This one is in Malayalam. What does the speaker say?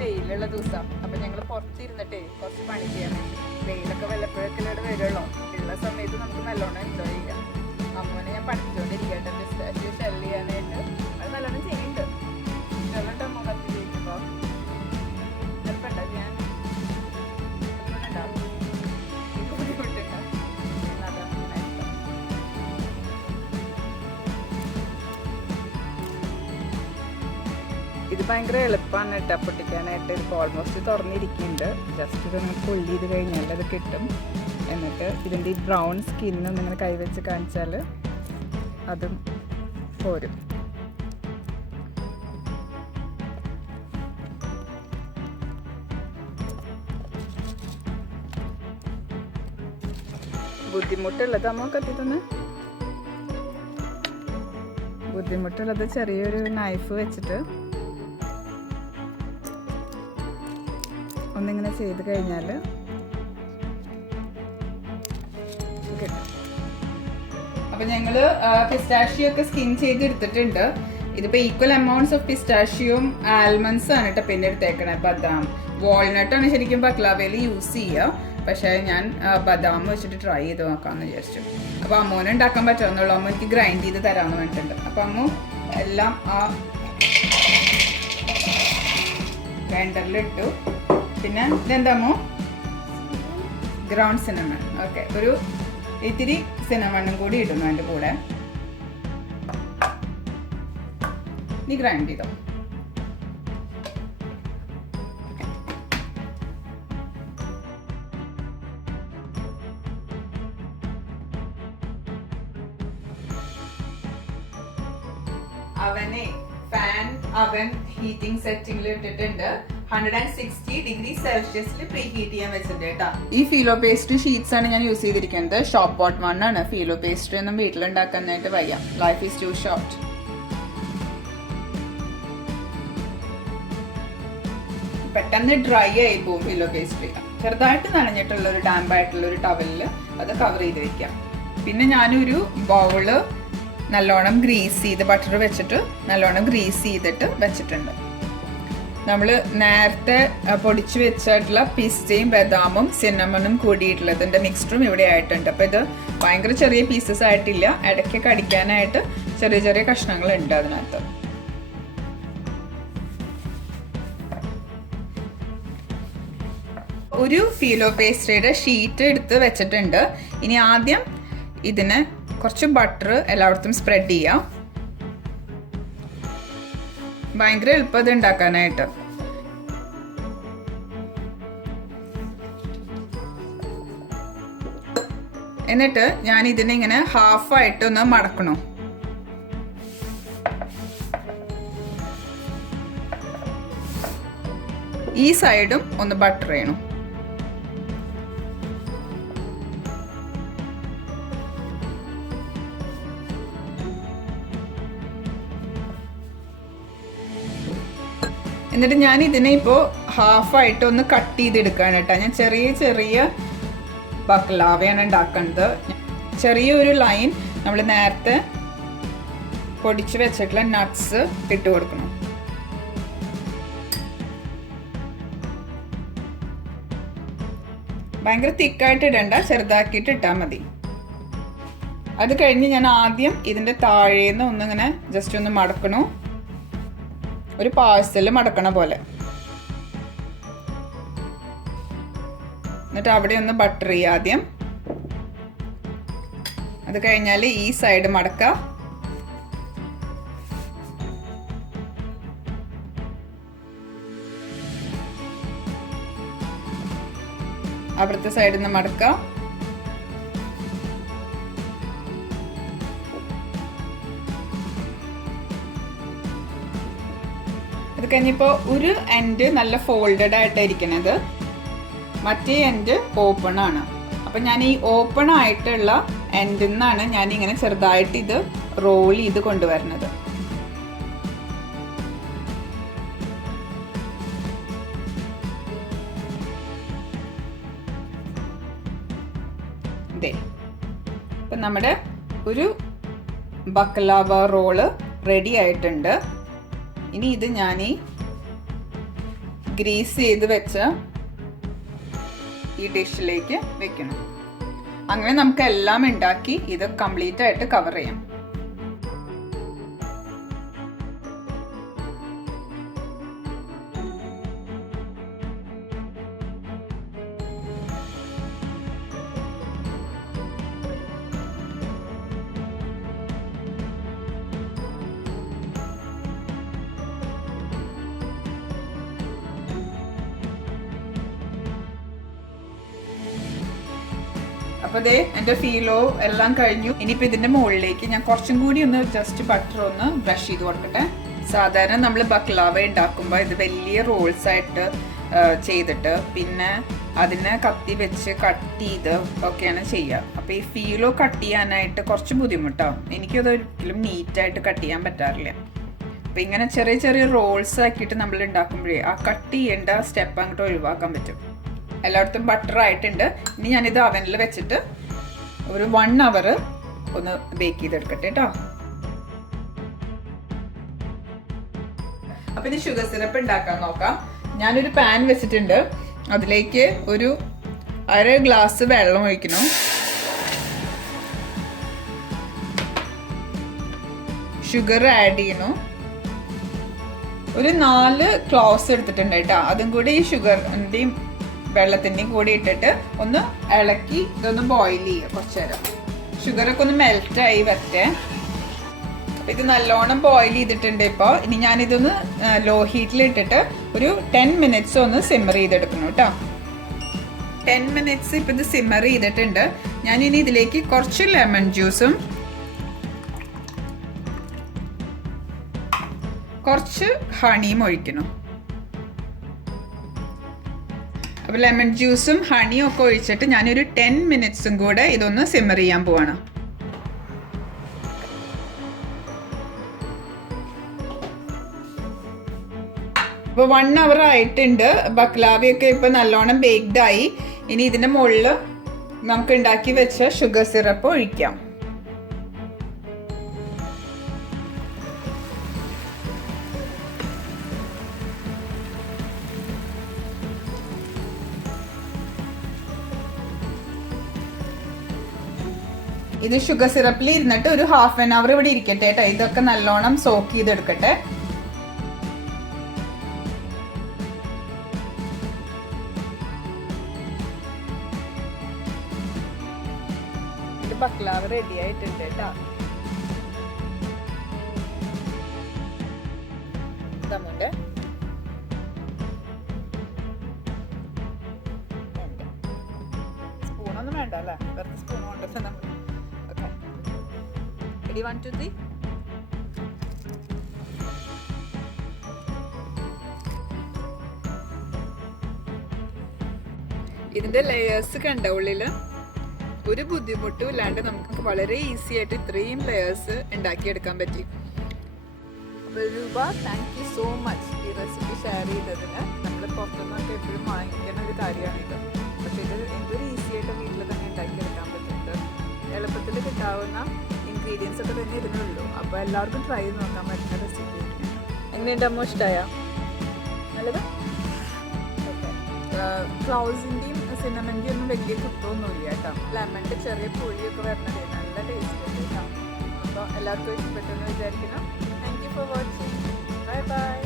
വെയിലുള്ള ദിവസം. അപ്പം ഞങ്ങൾ പുറത്തിരുന്നിട്ടേ കുറച്ച് പണി ചെയ്യാൻ. വെയിലൊക്കെ വല്ലപ്പോഴൊക്കെ ഇവിടെ വരുള്ളൂ. ഉള്ള സമയത്ത് നമുക്ക് നല്ലോണം എൻജോയ് ചെയ്യാം. അമ്മൂനെ ഞാൻ പഠിച്ചുകൊണ്ടിരിക്കട്ടെ പിസ്റ്റാച്ചിയോ ഷെൽ ചെയ്യാനായിട്ട്. അത് നല്ലോണം ചെയ്യുന്നുണ്ട്. ഷെല്ലുണ്ട് അമ്മ കത്തി ചെയ്യുമ്പോൾ ചിലപ്പോൾ ഞാൻ ഉണ്ടാവും ബുദ്ധിമുട്ടുണ്ട്. ഇത് ഭയങ്കര എളുപ്പമാണ് കേട്ടോ പൊട്ടിക്കാനായിട്ട്. ഇപ്പോൾ ഓൾമോസ്റ്റ് തുറന്നിരിക്കുന്നുണ്ട്. ജസ്റ്റ് ഇതൊന്ന് പുള്ളി ചെയ്ത് കഴിഞ്ഞാൽ അത് കിട്ടും. എന്നിട്ട് ഇതിൻ്റെ ഈ ബ്രൗൺ സ്കിന്ന് നിങ്ങൾ കൈവച്ച് കാണിച്ചാൽ അതും പോരും. ബുദ്ധിമുട്ടുള്ളത് അമ്മ കത്തി തന്നെ ബുദ്ധിമുട്ടുള്ളത് ചെറിയൊരു നൈഫ് വെച്ചിട്ട് ഒന്നിങ്ങനെ ചെയ്ത് കഴിഞ്ഞാൽ അപ്പം ഞങ്ങൾ പിസ്റ്റാഷിയോ ഒക്കെ സ്കിൻ ചെയ്തെടുത്തിട്ടുണ്ട്. ഇതിപ്പോൾ ഈക്വൽ എമൗണ്ട്സ് ഓഫ് പിസ്റ്റാഷിയും ആൽമണ്ട്സ് ആണ് കേട്ടോ പിന്നെ എടുത്തേക്കണേ. ബദാം വാൾനട്ടാണ് ശരിക്കും ബക്ലാവയിൽ യൂസ് ചെയ്യുക. പക്ഷേ ഞാൻ ബദാം വെച്ചിട്ട് ട്രൈ ചെയ്ത് നോക്കാമെന്ന് വിചാരിച്ചു. അപ്പോൾ അമ്മൂനെ ഉണ്ടാക്കാൻ പറ്റുമെന്നുള്ളൂ. അമ്മ എനിക്ക് ഗ്രൈൻഡ് ചെയ്ത് തരാമെന്ന് പറഞ്ഞിട്ടുണ്ട്. അപ്പോൾ അമ്മ എല്ലാം ആ ഗ്രൈൻഡറിലിട്ടു. പിന്നെ ഇതെന്താമോ ഗ്രൗണ്ട് സിനമൺ. ഓക്കെ, ഒരു ഇത്തിരി സിനമണ്ണും കൂടി ഇടുന്നു അതിൻ്റെ കൂടെ. നീ ഗ്രൈൻഡ് ചെയ്തോ. ഫാൻ അവൻ ഹീറ്റിംഗ് സെറ്റിംഗിൽ ഇട്ടിട്ടുണ്ട്. 160 ഡിഗ്രി സെൽഷ്യസിൽ പ്രീ ഹീറ്റ് ചെയ്യാൻ വെച്ചിട്ടുണ്ട് കേട്ടോ. ഈ ഫീലോ പേസ്ട്രി ഷീറ്റ്സ് ആണ് ഞാൻ യൂസ് ചെയ്തിരിക്കുന്നത്. ഷോപ്പ് ബോട്ട് 1 ആണ്. ഫീലോ പേസ്ട്രി ഒന്നും വീട്ടിലുണ്ടാക്കാനായിട്ട് വയ്യ. Life is too short. പെട്ടെന്ന് ഡ്രൈ ആയി പോകും ഫീലോ പേസ്ട്രി. ചെറുതായിട്ട് നനഞ്ഞിട്ടുള്ള ഒരു ഡാമ്പായിട്ടുള്ള ഒരു ടവലിൽ അത് കവർ ചെയ്ത് വെക്കാം. പിന്നെ ഞാനൊരു ബൗള് നല്ലോണം ഗ്രീസ് ചെയ്ത് ബട്ടർ വെച്ചിട്ട് നല്ലോണം ഗ്രീസ് ചെയ്തിട്ട് വെച്ചിട്ടുണ്ട്. നമ്മൾ നേരത്തെ പൊടിച്ചു വെച്ചിട്ടുള്ള പിസ്തയും ബദാമും സിന്നമണും കൂടിയിട്ടുള്ളതിൻ്റെ മിക്സ്ചറും ഇവിടെ ആയിട്ടുണ്ട്. അപ്പോൾ ഇത് ഭയങ്കര ചെറിയ പീസസ് ആയിട്ടില്ല. ഇടയ്ക്കൊക്കെ അടിക്കാനായിട്ട് ചെറിയ ചെറിയ കഷ്ണങ്ങളുണ്ട് അതിനകത്ത്. ഒരു ഫീലോ പേസ്ട്രിയുടെ ഷീറ്റ് എടുത്ത് വെച്ചിട്ടുണ്ട്. ഇനി ആദ്യം ഇതിന് കുറച്ച് ബട്ടർ എല്ലായിടത്തും സ്പ്രെഡ് ചെയ്യാം. ഭയങ്കര എളുപ്പം ഇത് ഉണ്ടാക്കാനായിട്ട്. എന്നിട്ട് ഞാൻ ഇതിനെ ഇങ്ങനെ ഹാഫായിട്ടൊന്ന് മടക്കണം. ഈ സൈഡും ഒന്ന് ബട്ടർ ചെയ്യണം. എന്നിട്ട് ഞാൻ ഇതിനെ ഇപ്പോൾ ഹാഫായിട്ട് ഒന്ന് കട്ട് ചെയ്തെടുക്കുകയാണ് കേട്ടോ. ഞാൻ ചെറിയ ചെറിയ ബക്ലാവയാണ് ഉണ്ടാക്കുന്നത്. ചെറിയൊരു ലൈൻ നമ്മൾ നേരത്തെ പൊടിച്ച് വെച്ചിട്ടുള്ള നട്ട്സ് ഇട്ട് കൊടുക്കണം. ഭയങ്കര തിക്കായിട്ട് ഇടണ്ട, ചെറുതാക്കിയിട്ട് ഇട്ടാൽ മതി. അത് കഴിഞ്ഞ് ഞാൻ ആദ്യം ഇതിൻ്റെ താഴേന്ന് ഒന്നിങ്ങനെ ജസ്റ്റ് ഒന്ന് മടക്കണു. ഒരു പാഴ്സല് മടക്കണ പോലെ. എന്നിട്ട് അവിടെ ഒന്ന് ബട്ടർ ചെയ്യുക ആദ്യം. അത് കഴിഞ്ഞാൽ ഈ സൈഡ് മടക്കുക. അവിടുത്തെ സൈഡിൽ നിന്ന് മടക്കുക. അത് കഴിഞ്ഞപ്പോൾ ഒരു എൻഡ് നല്ല ഫോൾഡഡ് ആയിട്ടായിരിക്കണത്, മറ്റേ എൻഡ് ഓപ്പൺ ആണ്. അപ്പം ഞാൻ ഈ ഓപ്പൺ ആയിട്ടുള്ള എൻഡിൽ നിന്നാണ് ഞാൻ ഇങ്ങനെ ചെറുതായിട്ട് ഇത് റോൾ ചെയ്ത് കൊണ്ടുവരുന്നത്. ഇതേ ഇപ്പം നമ്മുടെ ഒരു ബക്ലാവ റോള് റെഡി ആയിട്ടുണ്ട്. ഇനി ഇത് ഞാൻ ഈ ഗ്രീസ് ചെയ്ത് വെച്ച ഈ ഡിഷിലേക്ക് വെക്കണം. അങ്ങനെ നമുക്ക് എല്ലാം ഉണ്ടാക്കി ഇത് കംപ്ലീറ്റ് ആയിട്ട് കവർ ചെയ്യാം. അപ്പൊ ദേ എന്റെ ഫീലോ എല്ലാം കഴിഞ്ഞു. ഇനിയിപ്പോ ഇതിന്റെ മുകളിലേക്ക് ഞാൻ കുറച്ചും കൂടി ഒന്ന് ജസ്റ്റ് ബട്ടർ ഒന്ന് ബ്രഷ് ചെയ്ത് കൊടുക്കട്ടെ. സാധാരണ നമ്മൾ ബക്ലാവ ഉണ്ടാക്കുമ്പോൾ ഇത് വലിയ റോൾസ് ആയിട്ട് ചെയ്തിട്ട് പിന്നെ അതിനെ കത്തി വെച്ച് കട്ട് ചെയ്ത് ഒക്കെയാണ് ചെയ്യുക. അപ്പൊ ഈ ഫീലോ കട്ട് ചെയ്യാനായിട്ട് കുറച്ച് ബുദ്ധിമുട്ടാവും. എനിക്കത് ഒരിക്കലും നീറ്റായിട്ട് കട്ട് ചെയ്യാൻ പറ്റാറില്ല. അപ്പൊ ഇങ്ങനെ ചെറിയ ചെറിയ റോൾസ് ആക്കിയിട്ട് നമ്മൾ ഉണ്ടാക്കുമ്പോഴേ ആ കട്ട് ചെയ്യേണ്ട സ്റ്റെപ്പ് അങ്ങോട്ട് ഒഴിവാക്കാൻ പറ്റും. എല്ലായിടത്തും ബട്ടർ ആയിട്ടുണ്ട്. ഇനി ഞാനിത് അവനിൽ വെച്ചിട്ട് ഒരു 1 hour ഒന്ന് ബേക്ക് ചെയ്തെടുക്കട്ടെ കേട്ടോ. അപ്പൊ ഇനി ഷുഗർ സിറപ്പ് ഉണ്ടാക്കാൻ നോക്കാം. ഞാനൊരു പാൻ വെച്ചിട്ടുണ്ട്. അതിലേക്ക് ഒരു 1/2 ഗ്ലാസ് വെള്ളം ഒഴിക്കണം. ഷുഗർ ആഡ് ചെയ്യണം. ഒരു 4 ക്ലോവ്സ് എടുത്തിട്ടുണ്ട് കേട്ടോ. അതും കൂടി ഈ ഷുഗറിന്റെയും വെള്ളത്തിൻ്റെയും കൂടി ഇട്ടിട്ട് ഒന്ന് ഇളക്കി ഇതൊന്ന് ബോയിൽ ചെയ്യുക കുറച്ച് നേരം. ഷുഗറൊക്കെ ഒന്ന് മെൽറ്റായി വരട്ടെ. അപ്പം ഇത് നല്ലോണം ബോയിൽ ചെയ്തിട്ടുണ്ട്. ഇപ്പോൾ ഇനി ഞാനിതൊന്ന് ലോ ഹീറ്റിൽ ഇട്ടിട്ട് ഒരു 10 minutes ഒന്ന് സിമ്മർ ചെയ്തെടുക്കണം കേട്ടോ. 10 minutes ഇപ്പം ഇത് സിമ്മർ ചെയ്തിട്ടുണ്ട്. ഞാനിനി ഇതിലേക്ക് കുറച്ച് ലെമൺ ജ്യൂസും കുറച്ച് ഹണിയും ഒഴിക്കണം. അപ്പോൾ ലെമൺ ജ്യൂസും ഹണിയും ഒക്കെ ഒഴിച്ചിട്ട് ഞാനൊരു 10 minutes കൂടെ ഇതൊന്ന് സിമ്മർ ചെയ്യാൻ പോവാണ്. അപ്പോൾ 1 hour ആയിട്ടുണ്ട്. ബക്ലാവയൊക്കെ ഇപ്പൊ നല്ലോണം ബേക്ക്ഡ് ആയി. ഇനി ഇതിന്റെ മുകളിൽ നമുക്ക് ഉണ്ടാക്കി വെച്ച ഷുഗർ സിറപ്പ് ഒഴിക്കാം. ഇത് ഷുഗർ സിറപ്പിൽ ഇരുന്നിട്ട് ഒരു 1/2 hour ഇവിടെ ഇരിക്കട്ടെ കേട്ടോ. ഇതൊക്കെ നല്ലോണം സോക്ക് ചെയ്തെടുക്കട്ടെ. ഇത് ബക്ലാവ റെഡി ആയിട്ടുണ്ട് കേട്ടോ. തമ്മുണ്ട് സ്പൂണൊന്നും വേണ്ട അല്ലേ, വെറുതെ സ്പൂൺ കൊണ്ടിട്ട് നമ്മൾ 1 2 3. ഇതിന്റെ ലെയേഴ്സ് കണ്ട ഉള്ളില് ഒരു ബുദ്ധിമുട്ടും ഇല്ലാണ്ട് നമുക്ക് വളരെ ഈസി ആയിട്ട് ഇത്രയും ലെയേഴ്സ് ഉണ്ടാക്കിയെടുക്കാൻ പറ്റി. രൂപ, താങ്ക് യു സോ മച്ച് ഈ റെസിപ്പി ഷെയർ ചെയ്തതിന്. നമ്മൾ പുറത്തുനിന്നൊക്കെ എപ്പോഴും വാങ്ങിക്കുന്ന ഒരു കാര്യമാണിത്. പക്ഷെ ഇത് എന്തൊരു ഈസി ആയിട്ട് വീട്ടിൽ തന്നെ ഉണ്ടാക്കിയെടുക്കാൻ പറ്റുന്നുണ്ട്. എളുപ്പത്തിൽ കിട്ടാവുന്ന ഇൻഗ്രീഡിയൻസ് ഒക്കെ തന്നെ ഇതിനുള്ളൂ. അപ്പോൾ എല്ലാവർക്കും ട്രൈ ചെയ്ത് നോക്കാൻ പറ്റുന്ന റെസിപ്പി. എങ്ങനെയുണ്ട് അമ്മ? ഇഷ്ടമായോ? നല്ലത്. ക്ലൗസിൻ്റെയും സിനമൻ്റെയും ഒന്നും വലിയ കുത്തൊന്നുമില്ല കേട്ടോ. ലെമണിൻ്റെ ചെറിയ പുളിയൊക്കെ വരണത് നല്ല ടേസ്റ്റ് ഉണ്ട് കേട്ടോ. അപ്പോൾ എല്ലാവർക്കും ഇഷ്ടപ്പെട്ടെന്ന് വിചാരിക്കണം. Thank you for watching. Bye bye.